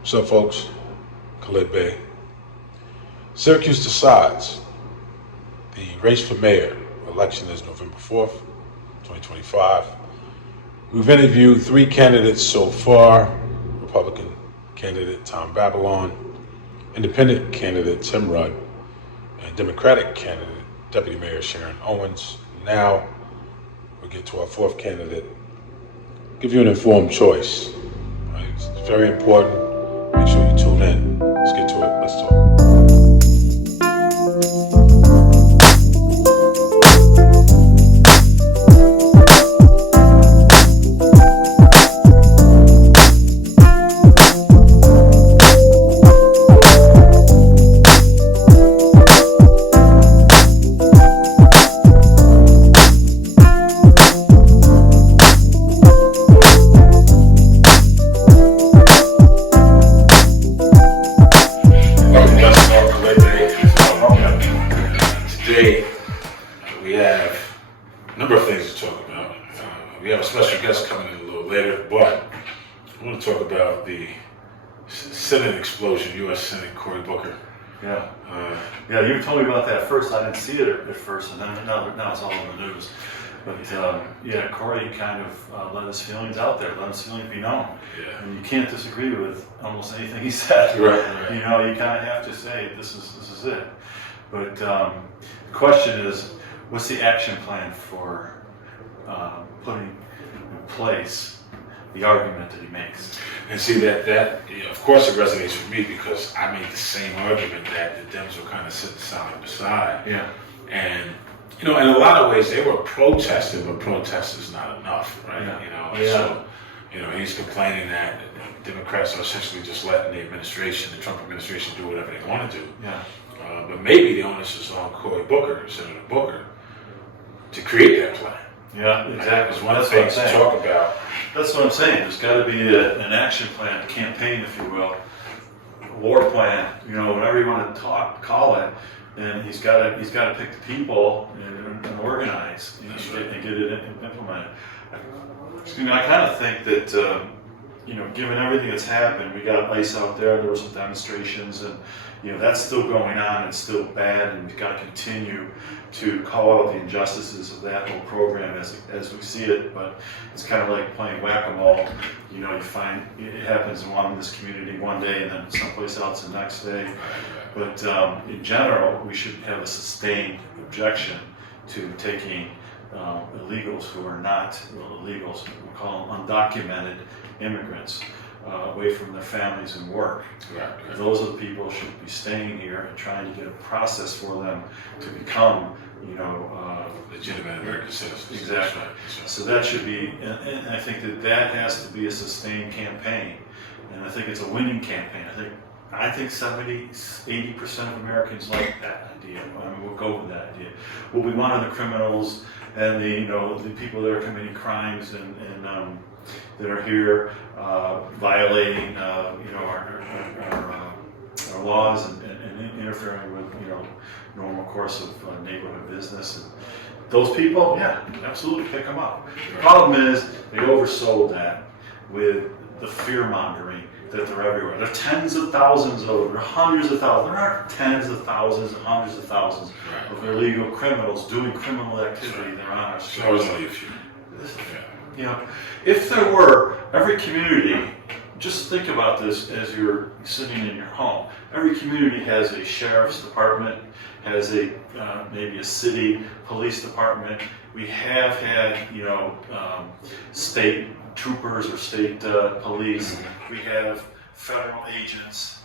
What's up, folks? Khalid Bay. Syracuse decides. The race for mayor election is November 4th, 2025. We've interviewed 3 candidates so far: Republican candidate Tom Babylon, Independent candidate Tim Rudd, and Democratic candidate Deputy Mayor Sharon Owens. Now we get to our 4th candidate. Give you an informed choice. Right? It's very important. Make sure you tune in. Let's get to it. Let's talk. Today, we have a number of things to talk about. We have a special guest coming in a little later, but I want to talk about the Senate explosion, U.S. Senate Cory Booker. Yeah, you told me about that first. I didn't see it at first, and then now it's all in the news. But Cory kind of let his feelings out there, let his feelings be known. Yeah. And you can't disagree with almost anything he said. Right. You know, you kind of have to say this is it. But the question is, what's the action plan for putting in place the argument that he makes? And see that of course it resonates with me because I made the same argument that the Dems were kind of sitting side by side. Yeah. And in a lot of ways they were protesting, but protest is not enough, right? Yeah. So, he's complaining that Democrats are essentially just letting the Trump administration do whatever they want to do. Yeah. But maybe the onus is on Cory Booker, Senator Booker, to create that plan. Yeah, exactly. It's one of the things to talk about. That's what I'm saying. There's got to be an action plan, a campaign, if you will, a war plan. Whatever you want to call it. And he's got to pick the people and organize, and get it implemented. I kind of think that given everything that's happened, we got ICE out there. There were some demonstrations, and that's still going on. It's still bad, and we've got to continue to call out the injustices of that whole program as we see it. But it's kind of like playing whack-a-mole. You find it happens in this community one day, and then someplace else the next day. But in general, we should have a sustained objection to taking illegals who are not illegals. We call them undocumented immigrants away from their families and work. Right. Those are the people who should be staying here and trying to get a process for them to become, legitimate American citizens. Exactly. So that should be, and I think that has to be a sustained campaign, and I think it's a winning campaign. I think 80% of Americans like that idea. We'll go with that idea. What we want are the criminals and the people that are committing crimes and that are here violating our laws and interfering with normal course of neighborhood business. And those people, yeah, absolutely pick them up. The problem is they oversold that with the fear mongering that they're everywhere. There are tens of thousands of them, there are hundreds of thousands. There aren't tens of thousands and hundreds of thousands of illegal criminals doing criminal activity that are on our streets. There was only a few. If there were, every community, just think about this as you're sitting in your home. Every community has a sheriff's department, has maybe a city police department. We have had, state troopers or state police. We have federal agents.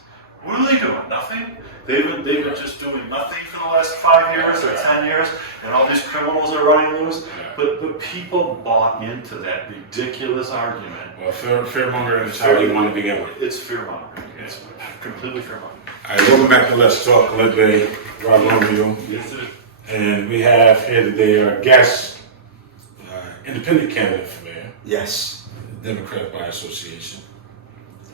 What are they doing? Nothing? They've been just doing nothing for the last 5 years or 10 years, and all these criminals are running loose. Yeah. But people bought into that ridiculous argument. Well, fear-mongering is how you want to begin with. It's fear-mongering. It's completely fear-mongering. All right, welcome back to Let's Talk. Khalid Bay, Rob Romeo. Yes, sir. And we have here today our guest, independent candidate for mayor. Yes. Democrat by association,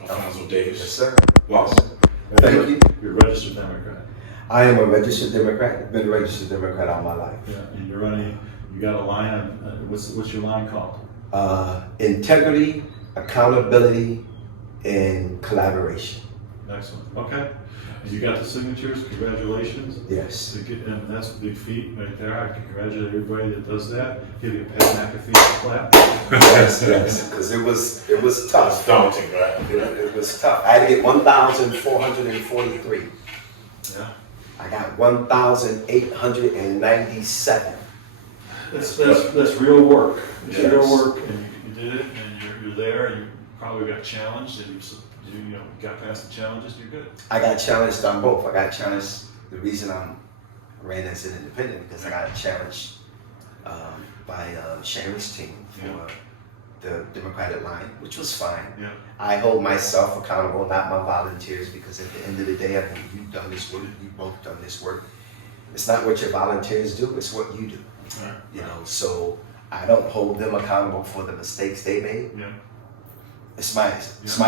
Alfonso Davis. Yes, sir. Welcome. Thank you. You're a registered Democrat. I am a registered Democrat. Been a registered Democrat all my life. Yeah, and you're running. You got a line on what's your line called? Integrity, accountability, and collaboration. Excellent. Okay. You got the signatures. Congratulations. Yes. And that's a big feat right there. I congratulate everybody that does that. Give you a Pat McAfee clap. Yes, yes. Because it was tough. It's daunting, right? It was tough. I had to get 1,443. Yeah. I got 1,897. That's real work. It's Yes. real work, and you did it, and you're there. And you probably got challenged, and you got past the challenges. You're good. I got challenged on both. I got challenged. The reason I ran as an independent because I got challenged by Sharon's team for the Democratic line, which was fine. Yeah. I hold myself accountable, not my volunteers, because at the end of the day, I mean, you've done this work, you've both done this work. It's not what your volunteers do, it's what you do. Right. You know, so I don't hold them accountable for the mistakes they made. Yeah. It's my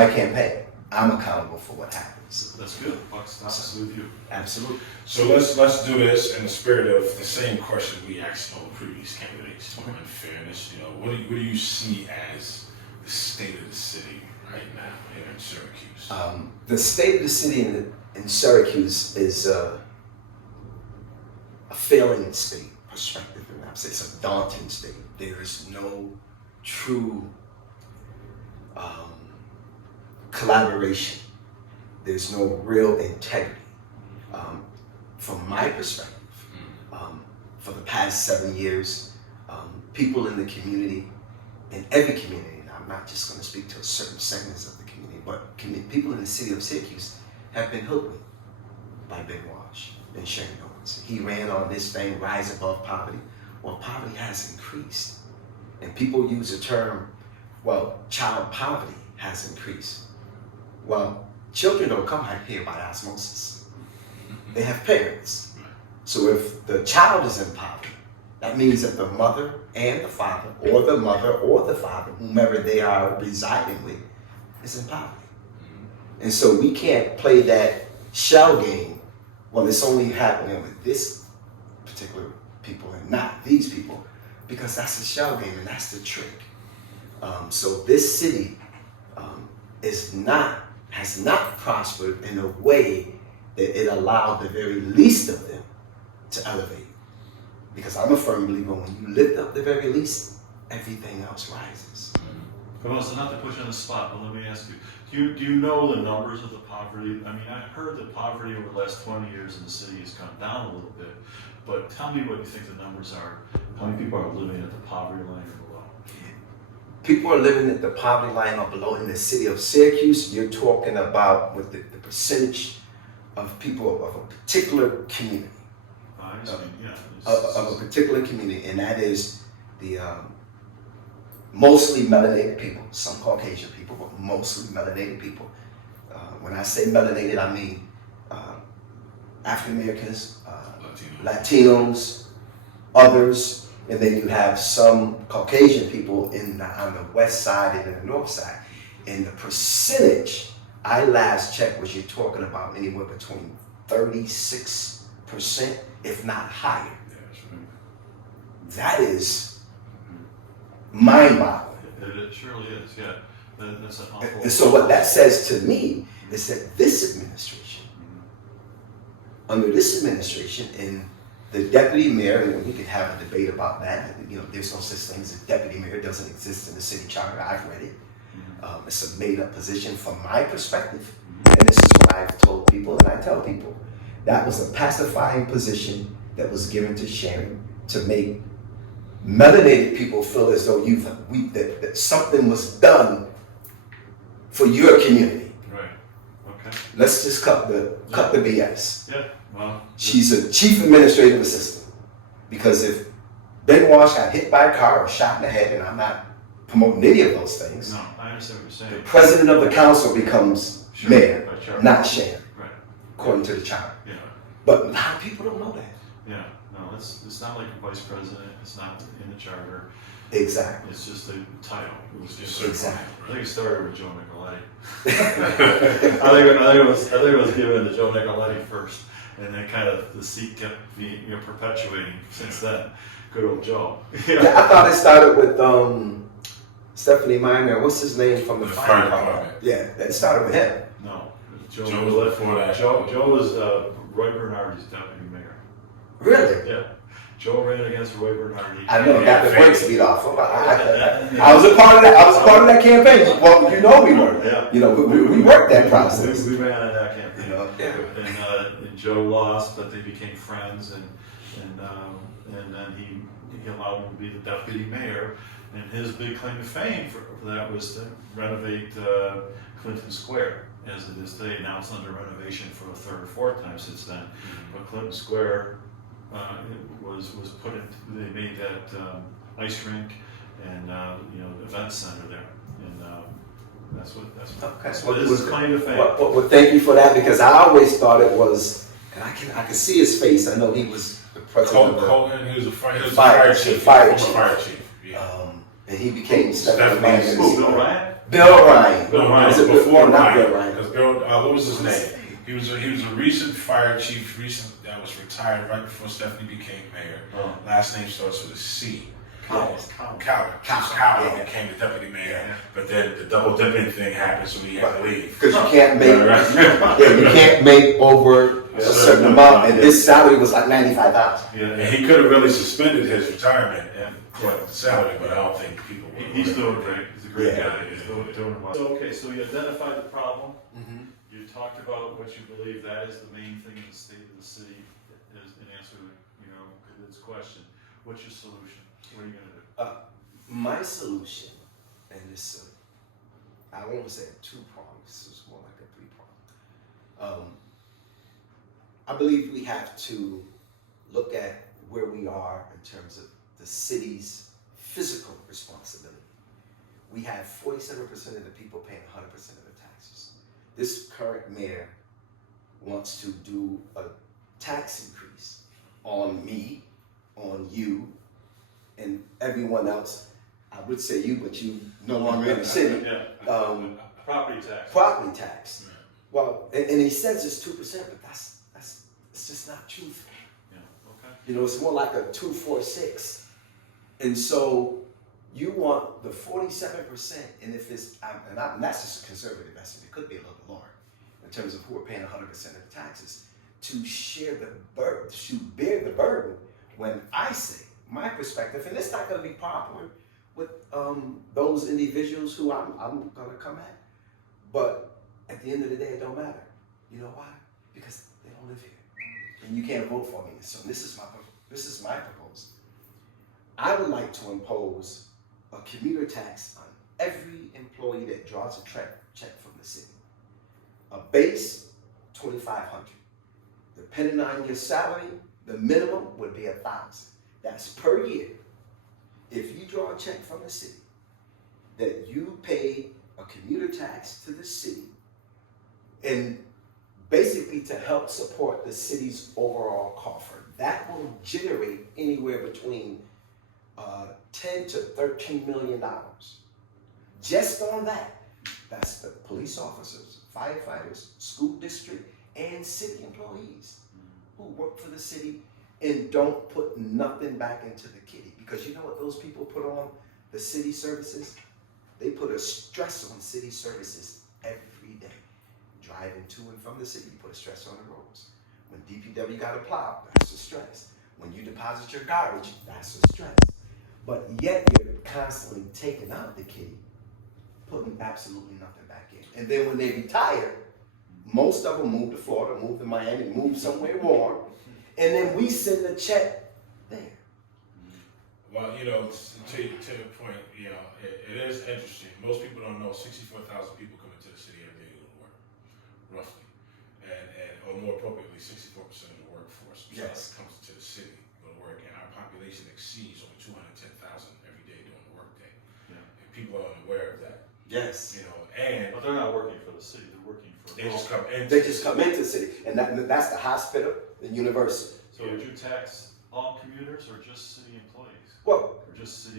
campaign. I'm accountable for what happens. That's good. Buck stops with you. Absolutely. So let's do this in the spirit of the same question we asked all the previous candidates. In fairness, you know, what do you see as the state of the city right now here in Syracuse? The state of the city in Syracuse is a failing state, perspective, and I'd say it's a daunting state. There is no true collaboration. There's no real integrity. From my perspective, for the past 7 years, people in the community, in every community, and I'm not just going to speak to certain segments of the community, but people in the city of Syracuse have been hoodwinked by Ben Walsh and Sharon Owens. He ran on this thing, rise above poverty. Well, poverty has increased. And people use the term, well, child poverty has increased. Well, children don't come here by osmosis. They have parents. So if the child is in poverty, that means that the mother and the father, or the mother or the father, whomever they are residing with, is in poverty. And so we can't play that shell game. Well, it's only happening with this particular people and not these people, because that's the shell game and that's the trick. So this city has not prospered in a way that it allowed the very least of them to elevate. Because I'm a firm believer, when you lift up the very least, everything else rises. Well, so not to push on the spot, but let me ask you, do you know the numbers of the poverty? I mean, I heard that poverty over the last 20 years in the city has come down a little bit, but tell me what you think the numbers are. How many people are living at the poverty line or below? People are living at the poverty line or below in the city of Syracuse. You're talking about with the percentage of people of a particular community. I understand, yeah. Of a particular community, and that is the mostly melanated people, some Caucasian people, but mostly melanated people. When I say melanated, I mean African Americans, Latinos, others, and then you have some Caucasian people on the west side and in the north side. And the percentage I last checked was you're talking about anywhere between 36%, if not higher. That is mind-boggling. It surely is, yeah. That's an awful. And so what that says to me is that this administration, under this administration, and the deputy mayor, and we could have a debate about that. You know, there's no such thing as a deputy mayor. It doesn't exist in the city charter. I've read it. It's a made-up position from my perspective. And this is what I've told people, and I tell people. That was a pacifying position that was given to Sharon to make melanated people feel as though that something was done for your community. Right. Okay. Let's just cut the BS. Yeah. Well. She's a chief administrative assistant, because if Ben Walsh got hit by a car or shot in the head, and I'm not promoting any of those things, No, I understand what you're saying. the president of the council becomes mayor, not Sharon, Right. according to the charter. Yeah. But a lot of people don't know that. Yeah. No, it's not like a vice president. It's not in the charter. Exactly. It's just a title. It was just Exactly. I think it started with Joe Nicoletti. I think it was given to Joe Nicoletti first, and then kind of the seat kept being perpetuating since then. Good old Joe. Yeah, I thought it started with Stephanie Meyer, what's his name from the The fire fire department? department. Yeah, that started with him. No, Joe, Joe was before that. Joe was Roy Bernardi's deputy mayor. Really? Yeah, Joe ran against Roy Bernardi. I know, got the Yeah, brakes beat off him. I was a part of that. I was a part of that campaign. Well, you know we were. Yeah. You know, we worked that process. We ran in that campaign. You know, yeah. And Joe lost, but they became friends, and then he allowed him to be the deputy mayor. And his big claim to fame for that was to renovate Clinton Square as it is today. Now it's under renovation for a third or fourth time since then. But Clinton Square was put in. They made that ice rink and event center there, and that's what his claim to fame. Well, thank you for that, because I always thought it was, and I can see his face. I know he was the president of the Colton, he was a fire chief. Fire Former chief. fire chief. Yeah. And he became Stephanie Stephanie Who, Bill Ryan? Bill Ryan. No, Ryan, Was it before not Bill Ryan. Ryan? Because Bill, what was his name? He was a recent fire chief, that was retired right before Stephanie became mayor. Oh. Last name starts with a C. Oh. Coward. Yeah. Became the deputy mayor, but then the double dipping thing happened, so he had to leave. Because you can't make, Right. you can't make over a certain amount, and his salary was like $95,000. Yeah, And he could have really suspended his retirement and collected the salary, but I don't think people would. he's doing great. He's a great Yeah. guy. He's doing well. So so you identified the problem. Mm-hmm. You talked about what you believe that is the main thing in the state of the city, is in answer to Khalid's question. What's your solution? What are you going to do? My solution, and this, I won't say a two-prong, this is more like a three-prong. I believe we have to look at where we are in terms of the city's physical responsibility. We have 47% of the people paying 100% of the taxes. This current mayor wants to do a tax increase on me, on you, and everyone else. I would say you, but you no longer in the city. Yeah. Property tax. Property tax. Well, and he says it's 2%, but that's it's just not truth. Yeah. Okay. You know, it's more like a 246. And so you want the 47%, and if it's and that's just a conservative estimate. It could be a little bit lower in terms of who are paying 100% of the taxes, to share the burden, to bear the burden. When I say my perspective, and it's not going to be popular with those individuals who I'm going to come at, but at the end of the day, it don't matter. You know why? Because they don't live here, and you can't vote for me. So this is my proposal. I would like to impose a commuter tax on every employee that draws a check from the city. A base, $2,500. Depending on your salary, the minimum would be $1,000. That's per year. If you draw a check from the city, that you pay a commuter tax to the city, and basically to help support the city's overall coffer. That will generate anywhere between $10 to $13 million. Just on that. That's the police officers, firefighters, school district, and city employees who work for the city and don't put nothing back into the kitty. Because you know what those people put on the city services? They put a stress on city services every day. Driving to and from the city, you put a stress on the roads. When DPW got to plow, that's the stress. When you deposit your garbage, that's the stress. But yet you're constantly taking out the kitty, putting absolutely nothing back in. And then when they retire, most of them move to Florida, move to Miami, move somewhere warm, and then we send a check there. Well, to your point, it is interesting. Most people don't know 64,000 people come into the city every day to go to work, roughly, or more appropriately, 64% of the workforce comes to the city to go to work, and our population exceeds over 210,000 every day during the workday. Yeah. And people are unaware of that. Yes. But they're not working for the city. They're working for. They just come in. They just come into the city, and that's the hospital, the university. So would you tax all commuters or just city employees? Well, or just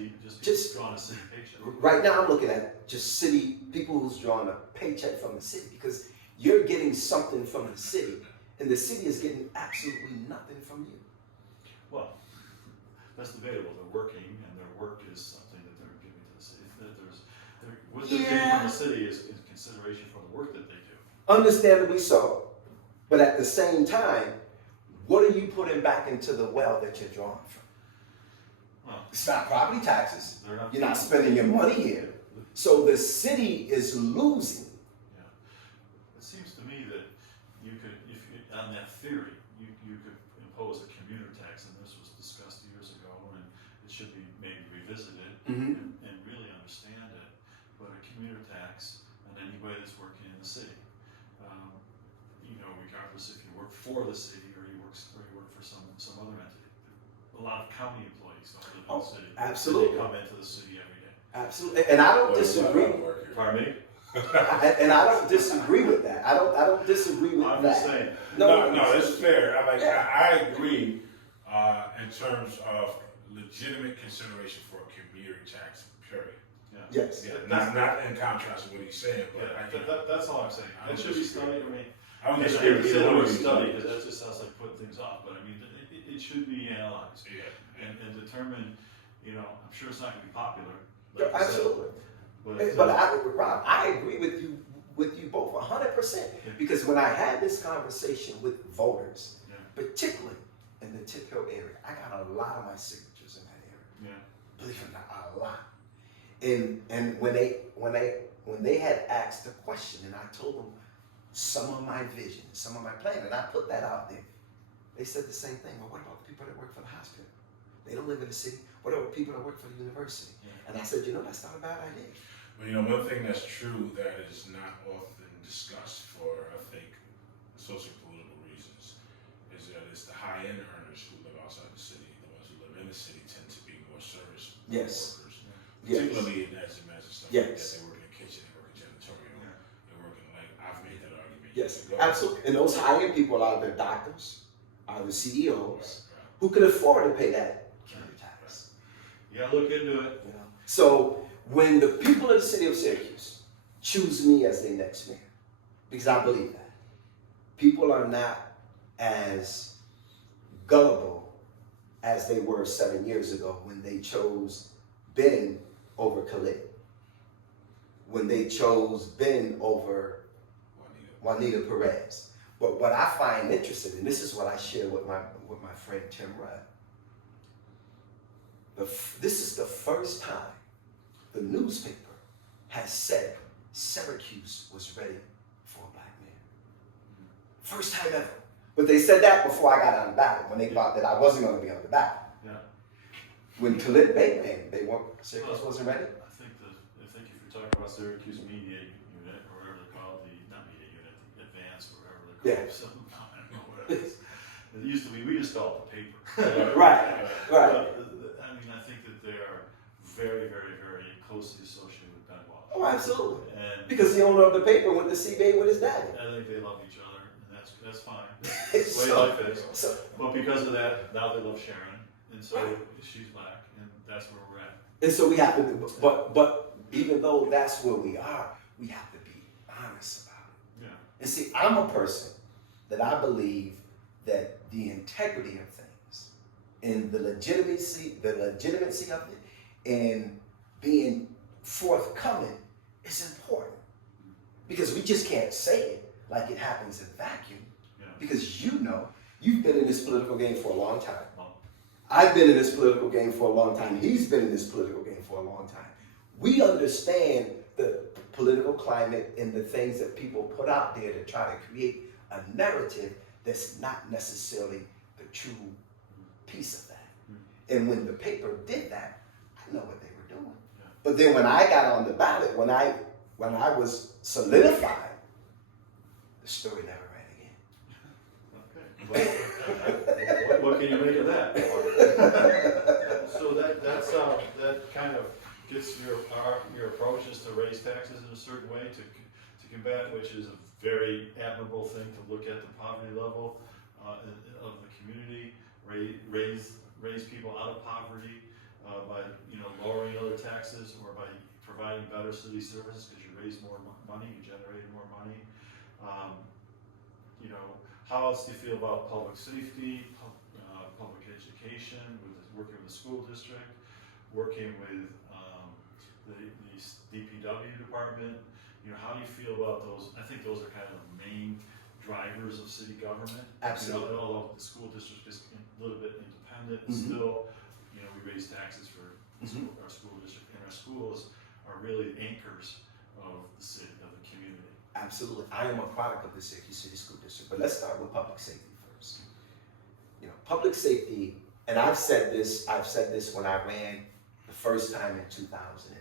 just drawing a city paycheck? Right now, I'm looking at just city people who's drawing a paycheck from the city, because you're getting something from the city, and the city is getting absolutely nothing from you. Well, that's debatable. They're working, and their work is something that they're giving to the city. what they're getting from the city is consideration for the work that they do. Understandably so. But at the same time, what are you putting back into the well that you're drawing from? Well, It's not property taxes. they're not. You're not spending your money here. So the city is losing. Yeah. It seems to me that you could, if you, on that theory, you could impose a commuter tax, and this was discussed years ago, and it should be maybe revisited and really understand it. But a commuter tax on anybody that's working in the city, you know, regardless if you work for the city or you work for some other entity. A lot of county employees don't live in the city. Absolutely. They come into the city every day. Absolutely. And I don't disagree. Pardon me? And I don't disagree with that. I don't disagree with I'm that. just saying. No, it's fair. Yeah. I agree in terms of legitimate consideration for a commuter tax, period. Yeah. Yes. Yeah, not in contrast to what he's saying, but Yeah, that's all I'm saying. I It should be studied. I mean, I don't I disagree hate with to say either the one word of these. study because that just sounds like putting things off. But I mean, it should be analyzed Yeah. and determined. You know, I'm sure it's not going to be popular. Yeah, like you said, absolutely. but Rob, I agree with you both 100%. Yeah. Because when I had this conversation with voters, Yeah. particularly in the Tip Hill area, I got a lot of my signatures in that area. Yeah. Believe it or not, a lot. And when they had asked the question, and I told them some of my vision, some of my plan, and I put that out there, they said the same thing. Well, what about the people that work for the hospital? They don't live in the city. What about people that work for the university? Yeah. And I said, that's not a bad idea. Well, you know, one thing that's true that is not often discussed for, I think, socio-political reasons is that it's the high-end earners who live outside the city. The ones who live in the city tend to be more service Yes. workers, Yes. particularly in as and stuff Yes. like that. They work in the kitchen, they work in janitorial, they work in, like, I've made that argument. Yes, years ago. absolutely. And those high-end people are the doctors, are the CEOs, Right. who can afford to pay that community tax. You gotta look into it. So when the people of the city of Syracuse choose me as their next mayor, because I believe that, people are not as gullible as they were 7 years ago when they chose Ben over Khalid, when they chose Ben over Juanita Perez. But what I find interesting, and this is what I share with my friend Tim Rudd, this is the first time the newspaper has said Syracuse was ready for a black mayor. First time ever. But they said that before I got on the ballot, when they thought that I wasn't going to be on the ballot. Yeah. When Khalid Bay, Syracuse wasn't ready. I think if you're talking about Syracuse Media Unit or whatever they're called, not Media Unit, the Advance or whatever they're called. Yeah. Something, I don't know what it is. It used to be, we just called it the paper. Right. I mean, I think that they are very, very, very closely associated with Ben Walsh. Oh, absolutely. And Because the owner of the paper went to see Bay with his daddy. I think they love each other, and that's fine. That's the way life is. So, But because of that, now they love Sharon, and so she's black, and that's where we're at. and so we have to, but even though that's where we are, we have to be honest about it. Yeah. And see, I'm a person that I believe that the integrity of things and the legitimacy of it and being forthcoming is important. Because we just can't say it like it happens in a vacuum. Yeah. Because you've been in this political game for a long time. Well, I've been in this political game for a long time. He's been in this political game for a long time. We understand the political climate and the things that people put out there to try to create a narrative that's not necessarily the true piece of that. And when the paper did that, I know what they were doing. Yeah. But then when I got on the ballot, when I was solidified, the story never ran again. Okay. What can you make of that? So that kind of gets your approach is to raise taxes in a certain way to combat, which is a very admirable thing to look at the poverty level of the community, raise people out of poverty by lowering other taxes or by providing better city services because you raise more money, you generate more money. How else do you feel about public safety, public education, working with the school district, working with the DPW department. You know, how do you feel about those? I think those are kind of the main drivers of city government. Absolutely. You know, although the school district is a little bit independent, Mhm. still, you know, we raise taxes for Mhm. our school district, and our schools are really anchors of the city, of the community. Absolutely. I am a product of the Syracuse City School District, but let's start with public safety first. You know, public safety, and I've said this when I ran the first time in 2008.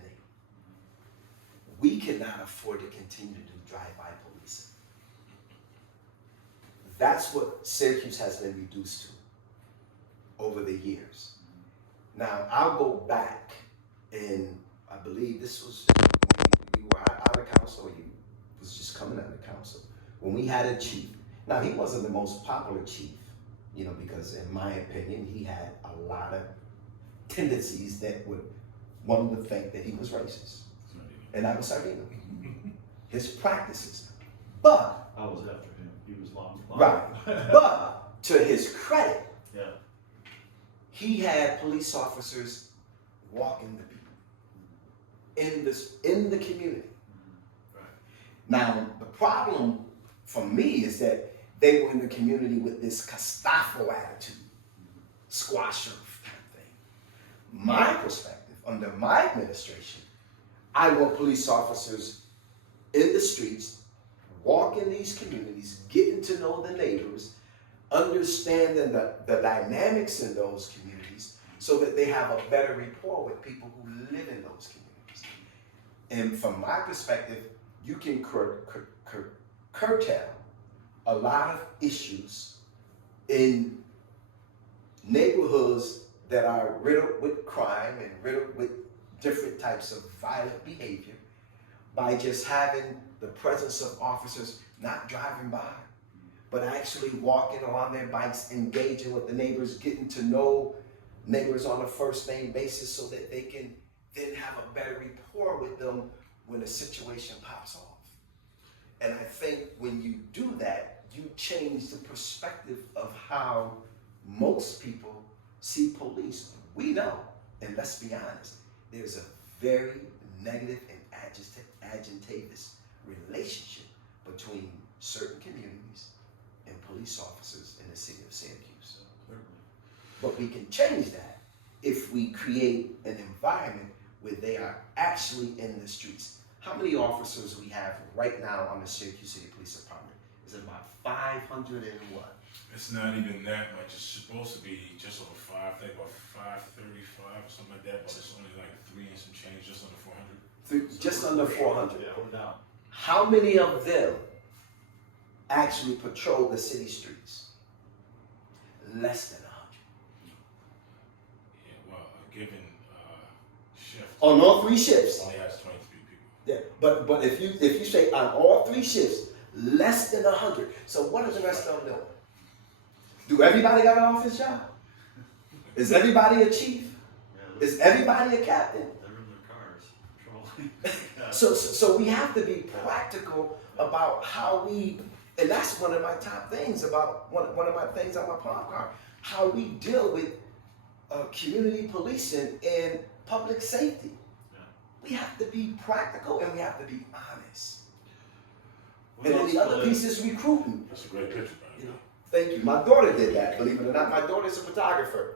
We cannot afford to continue to do drive-by policing. That's what Syracuse has been reduced to over the years. Now, I'll go back, and I believe this was when you were out of council, or you was just coming out of council, when we had a chief. Now, he wasn't the most popular chief, you know, because in my opinion, he had a lot of tendencies that one would think that he was racist. And I was sorry, his practices. But, I was after him. He was long. right, but to his credit, Yeah. he had police officers walking the beat in the community. Right. Now, the problem for me is that they were in the community with this Gestapo attitude, squasher type thing. My perspective, under my administration, I want police officers in the streets, walking these communities, getting to know the neighbors, understanding the dynamics in those communities so that they have a better rapport with people who live in those communities. And from my perspective, you can curtail a lot of issues in neighborhoods that are riddled with crime and riddled with different types of violent behavior by just having the presence of officers not driving by, but actually walking on their bikes, engaging with the neighbors, getting to know neighbors on a first name basis so that they can then have a better rapport with them when a situation pops off. And I think when you do that, you change the perspective of how most people see police. We know, and let's be honest, there's a very negative and agitative relationship between certain communities and police officers in the city of Syracuse. But we can change that if we create an environment where they are actually in the streets. How many officers we have right now on the Syracuse City Police Department? Is it about 500 and what? It's not even that much. It's supposed to be just over 5, I think about 535 or something like that, but it's only like 3 and some change, just under 400. Just under 400. Yeah, we're down. How many of them actually patrol the city streets? Less than 100. Yeah, well, a given shift On all 3 shifts. only has 23 people. Yeah, but if you say on all 3 shifts, less than 100. So what are the rest of them doing? Do everybody got an office job? Is everybody a chief? Yeah, Is everybody a captain? they're in their cars patrolling. Yeah. So we have to be practical about how we, and that's one of my top things about one of my things on my prom card, how we deal with community policing and public safety. Yeah. We have to be practical and we have to be honest. What And then else, the other Khalid? piece is recruiting. That's a great picture, man. You know, thank you. My daughter did that, believe it or not. My daughter's a photographer.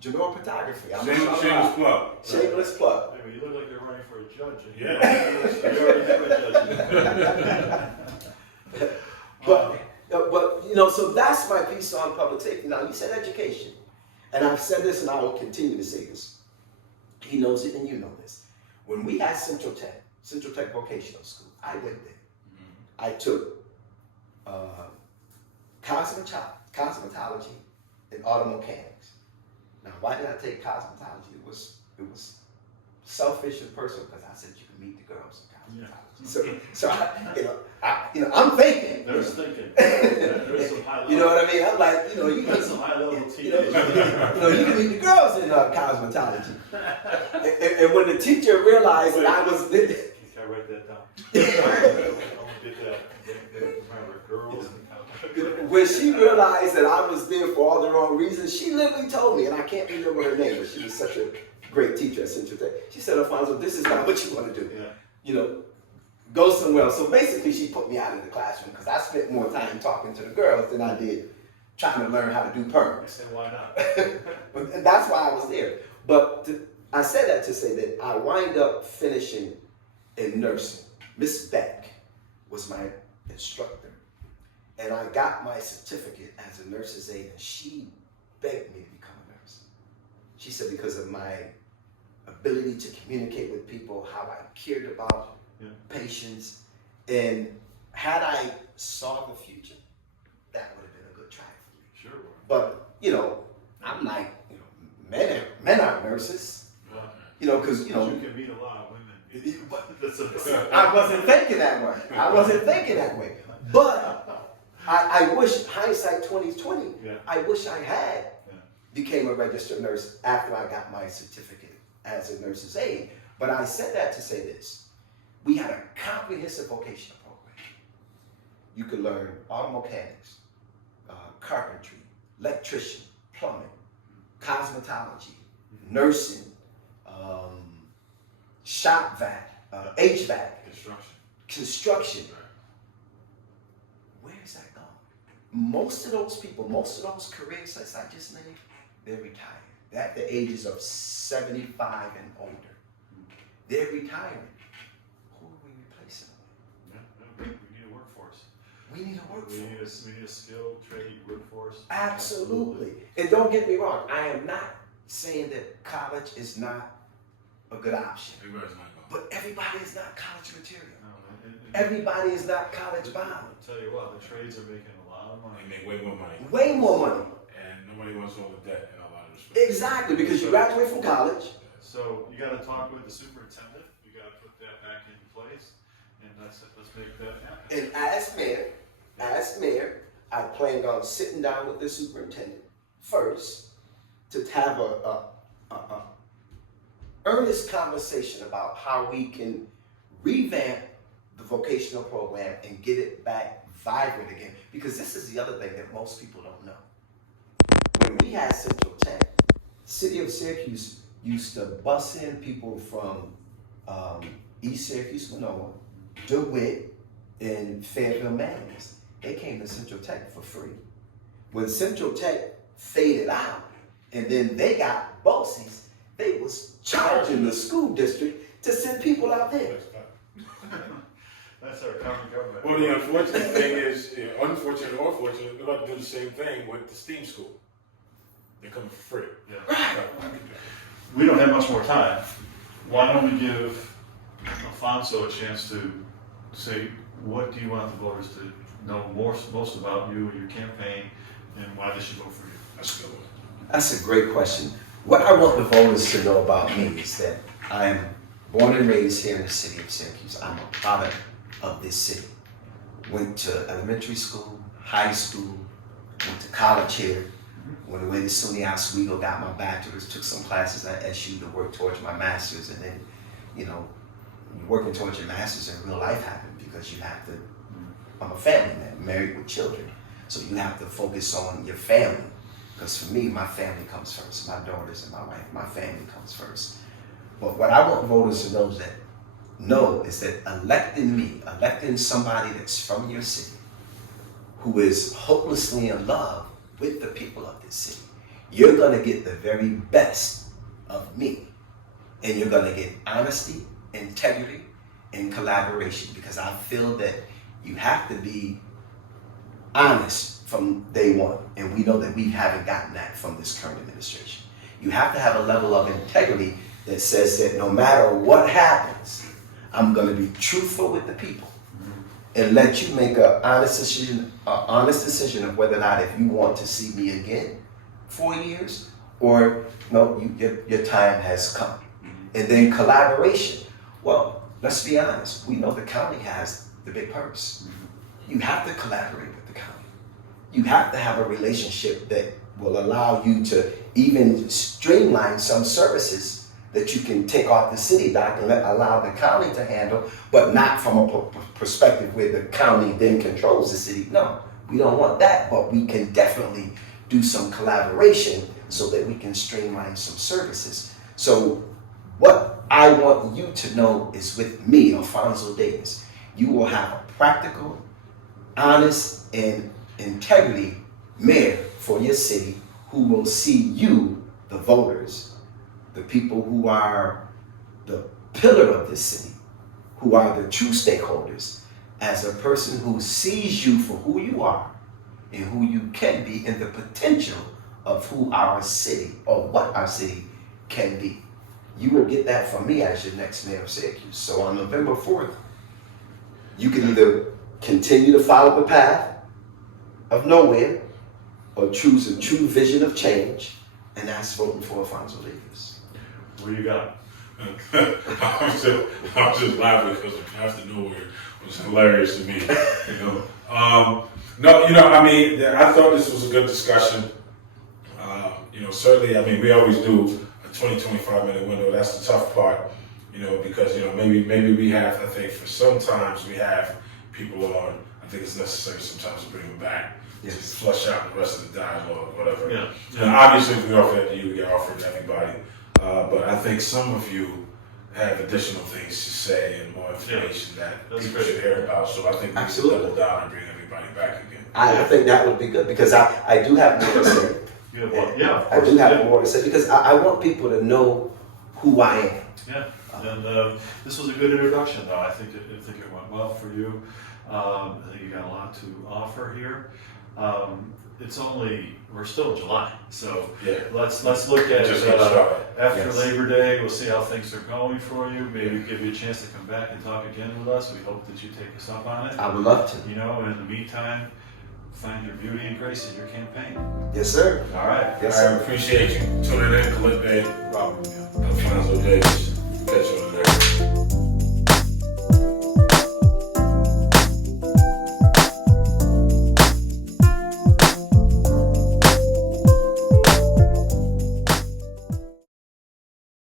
Janor Photography. Shameless plug. Shameless plug. Hey, you look like you're running for a judge. Yeah. You already have a judge. But you know, so that's my piece on public safety. Now you said education, and I've said this, and I will continue to say this. He knows it, and you know this. When we had Central Tech Vocational School, I went there. I took cosmetology and auto mechanics. Now, why did I take cosmetology? It was selfish and personal because I said you can meet the girls in cosmetology. So I'm thinking. There's thinking. There's some high level. You know what I mean? I'm like, you That's some high level you teenage. can meet the girls in cosmetology. And when the teacher realized that I was Can I write that down? I'm gonna get that. Remember, girls and when she realized that I was there for all the wrong reasons, she literally told me, and I can't remember her name, but she was such a great teacher at Central Tech. She said, Alfonso, this is not what you want to do. Yeah. You know, go somewhere else. So basically, she put me out of the classroom because I spent more time talking to the girls than I did trying to learn how to do I perms. said, why not? But that's why I was there. But I said that to say that I wind up finishing in nursing. Miss Beck was my instructor. And I got my certificate as a nurse's aide, and she begged me to become a nurse. She said because of my ability to communicate with people, how I cared about patients, and had I saw the future, that would have been a good track for me. Sure. But, you know, I'm like, you know, men aren't nurses. You know, because, you know. You can meet a lot of women. I wasn't thinking that way. I wasn't thinking that way. But I wish, hindsight 2020, I wish I had became a registered nurse after I got my certificate as a nurse's aide. But I said that to say this. We had a comprehensive vocational program. You could learn auto mechanics, carpentry, electrician, plumbing, cosmetology, nursing, shop vac, HVAC, construction. Where is that going? Most of those people, most of those careers as I just named, they're retired. They're at the ages of 75 and older. They're retiring. Who are we replacing them with? We need a workforce. We need a workforce. We need a skilled, trained workforce. Absolutely. And don't get me wrong, I am not saying that college is not a good option. Everybody's not going. But everybody is not college material. No, Everybody is not college bound. I'll tell you what, the trades are making a lot of money. They make way more money. Way more money. And nobody wants all the debt in a lot of respects. Exactly, because you graduate from college. So you got to talk with the superintendent. You got to put that back in place, and let's make that happen. And as mayor, I planned on sitting down with the superintendent first to have a earnest conversation about how we can revamp the vocational program and get it back vibrant again. Because this is the other thing that most people don't know. When we had Central Tech, City of Syracuse used to bus in people from East Syracuse, Manoa, DeWitt, and Fayetteville Manors. They came to Central Tech for free. When Central Tech faded out, and then they got BOCES, they was charging the school district to send people out there. That's our common government. Well, the unfortunate thing is, unfortunate or fortunate, they're about to do the same thing with the STEAM school. They're coming for free. Yeah. Right. We don't have much more time. Why don't we give Alfonso a chance to say, what do you want the voters to know most about you, your campaign, and why they should vote for you? That's a good one. That's a great question. What I want the voters to know about me is that I am born and raised here in the city of Syracuse. I'm a product of this city. Went to elementary school, high school, went to college here. When I went to SUNY Oswego, got my bachelor's, took some classes at SU to work towards my master's, and then, you know, you're working towards your master's and real life happened because you have to, I'm a family man, married with children, so you have to focus on your family. Because for me, my family comes first. My daughters and my wife, my family comes first. But what I want voters to know is that electing somebody that's from your city, who is hopelessly in love with the people of this city, you're gonna get the very best of me. And you're gonna get honesty, integrity, and collaboration, because I feel that you have to be honest from day one, and we know that we haven't gotten that from this current administration. You have to have a level of integrity that says that no matter what happens, I'm going to be truthful with the people and let you make an honest decision of whether or not if you want to see me again 4 years or no, your time has come. And then collaboration. Well, let's be honest. We know the county has the big purse. You have to collaborate with the county. You have to have a relationship that will allow you to even streamline some services that you can take off the city dock and allow the county to handle, but not from a perspective where the county then controls the city. No, we don't want that, but we can definitely do some collaboration so that we can streamline some services. So what I want you to know is with me, Alfonso Davis, you will have a practical, honest, and integrity mayor for your city who will see you, the voters, the people who are the pillar of this city, who are the true stakeholders, as a person who sees you for who you are and who you can be and the potential of who our city or what our city can be. You will get that from me as your next mayor of Syracuse. So on November 4th, you can either continue to follow the path of nowhere or choose a true vision of change, and that's voting for Alfonso Davis. What do you got? I'm just laughing because the path to nowhere was hilarious to me. No, I mean, I thought this was a good discussion. Certainly, I mean, we always do a 20-25 minute window. That's the tough part, because maybe we have. I think for sometimes we have people on. I think it's necessary sometimes to bring them back. Yes. To flush out the rest of the dialogue, whatever. Yeah. And obviously, if we offer that to you, we get offered to everybody. But I think some of you have additional things to say and more information that That's people great. should hear about. So I think we should double down and bring everybody back again. I think that would be good because I do have more to say. You have one? Yeah, of I course. do have more to say because I want people to know who I am. Yeah, and this was a good introduction, though. I think it went well for you. I think you got a lot to offer here. We're still in July, so Yeah. let's look at Just get started. after Yes. Labor Day. We'll see how things are going for you. Maybe give you a chance to come back and talk again with us. We hope that you take us up on it. I would love to. In the meantime, find your beauty and grace in your campaign. Yes, sir. All right. Yes, I sir. appreciate you tuning in, Khalid, Rob. Alfonso Davis.